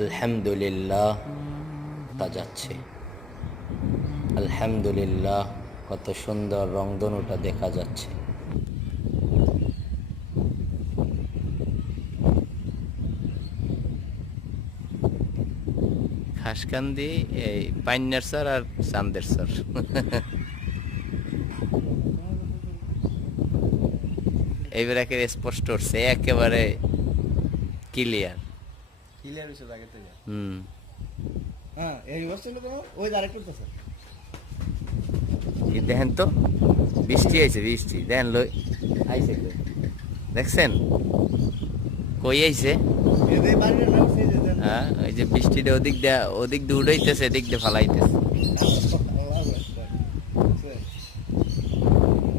আলহামদুলিল্লাহ তা যাচ্ছে। আলহামদুলিল্লাহ কত সুন্দর রংধনুটা দেখা যাচ্ছে। খাসকান্দি এই পাইনার স্যার আর চান্দের স্যার। এইবার একেবারে স্পষ্ট হচ্ছে, একেবারে ক্লিয়ার। ক্লিয়ার হইছে আগে থেকে। হুম। হ্যাঁ, এই বছর তো ওই আরেকটু তো স্যার। দেখেন তো, বৃষ্টি আইছে, বৃষ্টি দেখেন লই আইছে কই, দেখছেন কই আইছে? এদের বাড়ির নাম সেই যে দেন। হ্যাঁ, ওই যে বৃষ্টিটা ওদিক দিয়ে উড়াইতেছে, এদিক দিয়ে ফালাইতেছে।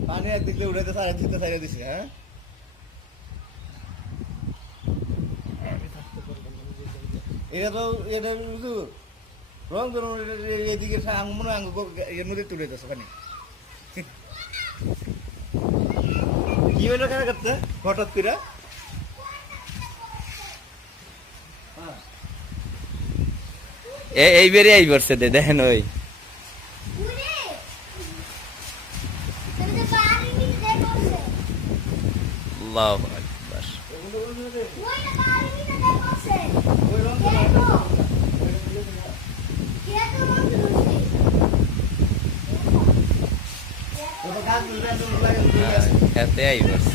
পানি একদিক দিয়ে উড়াইতে সারা দিতে সাইরা দিছে, হ্যাঁ? এটা বুঝু রং ধরুন এদিকে মনে হয় এর মধ্যে তুলে দিচ্ছে পানি। কি হইলো কেন করতে হঠাৎ করে? এইবারে আই পড়ছে দেখেন ওই আল্লাহু আকবার। খেতে আই পড়ছে।